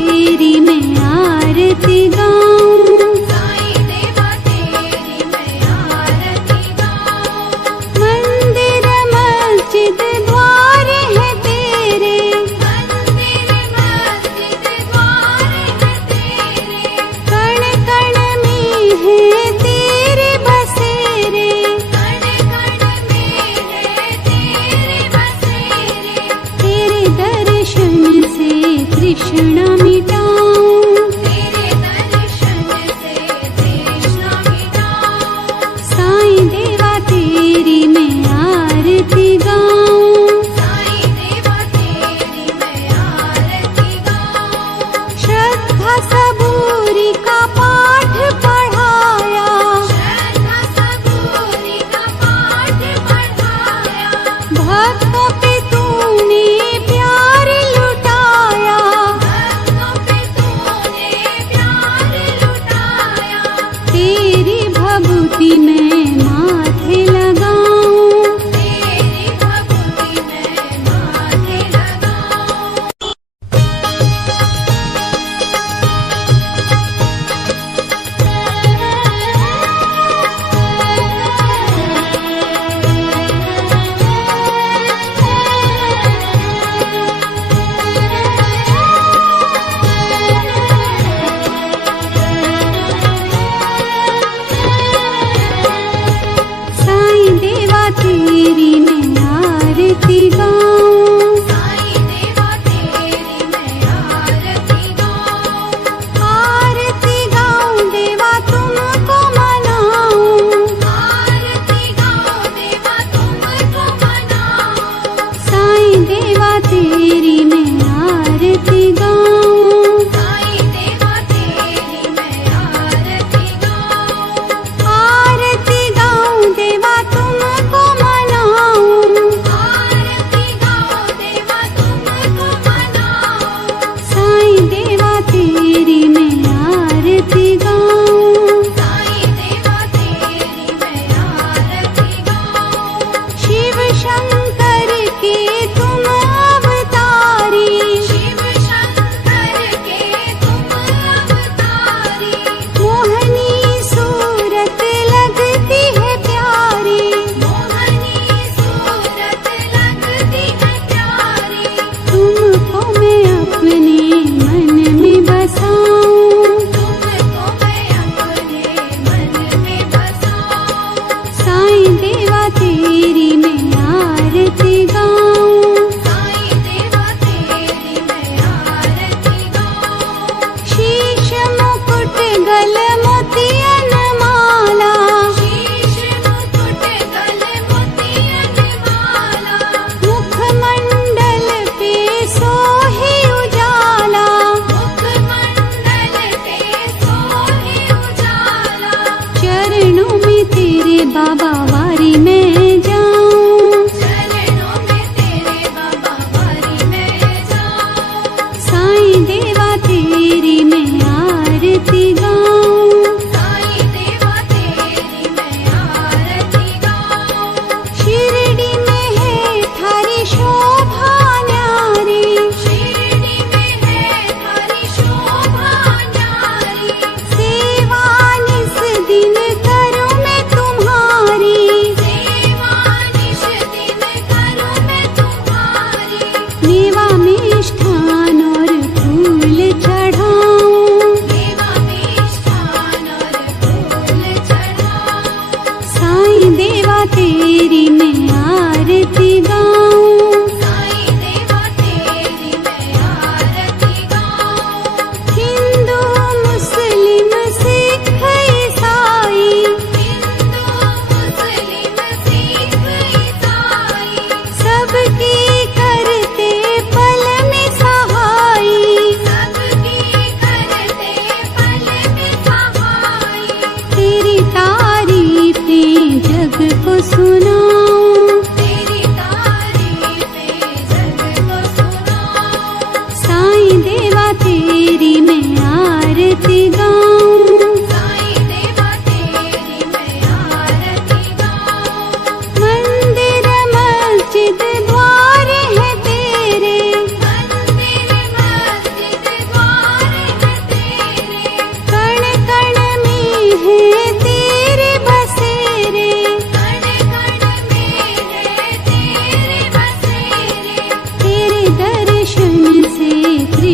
तेरी मैं आरती गाऊं, साईं देवा तेरी मैं आरती गाऊं। मंदिर मस्जिद द्वार है तेरे, मंदिर मस्जिद द्वार है तेरे, कण कण में है तेरे बसेरे, कण कण में है तेरे बसेरे। तेरे दर्शन से तृष्णा मिटाऊं, तेरे दर्शन से तृष्णा मिटाऊं। साईं देवा तेरी मैं आरती गाऊं, साईं देवा तेरी मैं आरती गाऊं। श्रद्धा सबूरी का पाठ पढ़ाया, श्रद्धा सबूरी का पाठ पढ़ाया, भक्तों पे तूने प्यार लुटाया, भक्तों पे तूने प्यार लुटाया। तेरी भभूति मैं माथे लगाऊं, तेरी भक्ति मैं माथे लगाऊं। साईं देवा तेरी मैं आरती गाऊं, साईं देवा तेरी मैं आरती गाऊं। आरती गाऊं देवा तुमको मनाऊं, आरती गाऊं देवा तुमको मनाऊं। साईं देवा तेरी मैं आरती गाऊं, साईं देवा तेरी मैं आरती गाऊं। आरती गाऊं देवा तुमको मनाऊं, आरती गाऊं देवा तुमको मनाऊं। साईं देवा तेरी मैं आरती गाऊं, साईं देवा तेरी मैं आरती गाऊं। शिव शंकर के तुम अवतारी, शिव शंकर के तुम अवतारी, मोहनी सूरत लगती है प्यारी, मोहनी सूरत लगती है प्यारी। तुमको मैं अपने मन में बसाऊं, तुमको मैं अपने मन में बसाऊं। साईं देवा तेरी मैं आरती गाऊं, साईं देवा तेरी मैं आरती गाऊं। शीश मुकुट गल मोतियन माला, शीश मुकुट गल मोतियन माला, मुखमंडल पे सोहे उजाला, मुखमंडल पे सोहे उजाला। चरणों में तेरे बाबा वारी मैं जाऊं, चरणों में तेरे बाबा वारी मैं जाऊं। साईं देवा तेरी मैं आरती गाऊं, साईं देवा तेरी मैं आरती गाऊं। शिरडी में है थारी शोभा न्यारी, शिरडी में है थारी शोभा न्यारी, सेवा निस दिन करूं मैं तुम्हारी, सेवा निश दिन करूं मैं तुम्हारी। मेवा मिष्ठान और फूल चढ़ाऊं, देवा मिष्ठान और फूल चढ़ाऊं। साईं देवा तेरी मैं आरती गाऊं, साईं देवा तेरी मैं आरती गाऊं। हिंदू मुस्लिम सिख ईसाई, हिंदू मुस्लिम सिख ईसाई, सबकी करते पल में सहाई, सबकी करते पल में सहाई। तेरी तारीफें जग को सुनाऊं, तेरी तारीफें जग को सुनाऊं। साईं देवा तेरी मैं आरती गाऊं, साईं देवा तेरी मैं आरती गाऊं। मंदिर मस्जिद द्वार है तेरे, मंदिर मस्जिद द्वार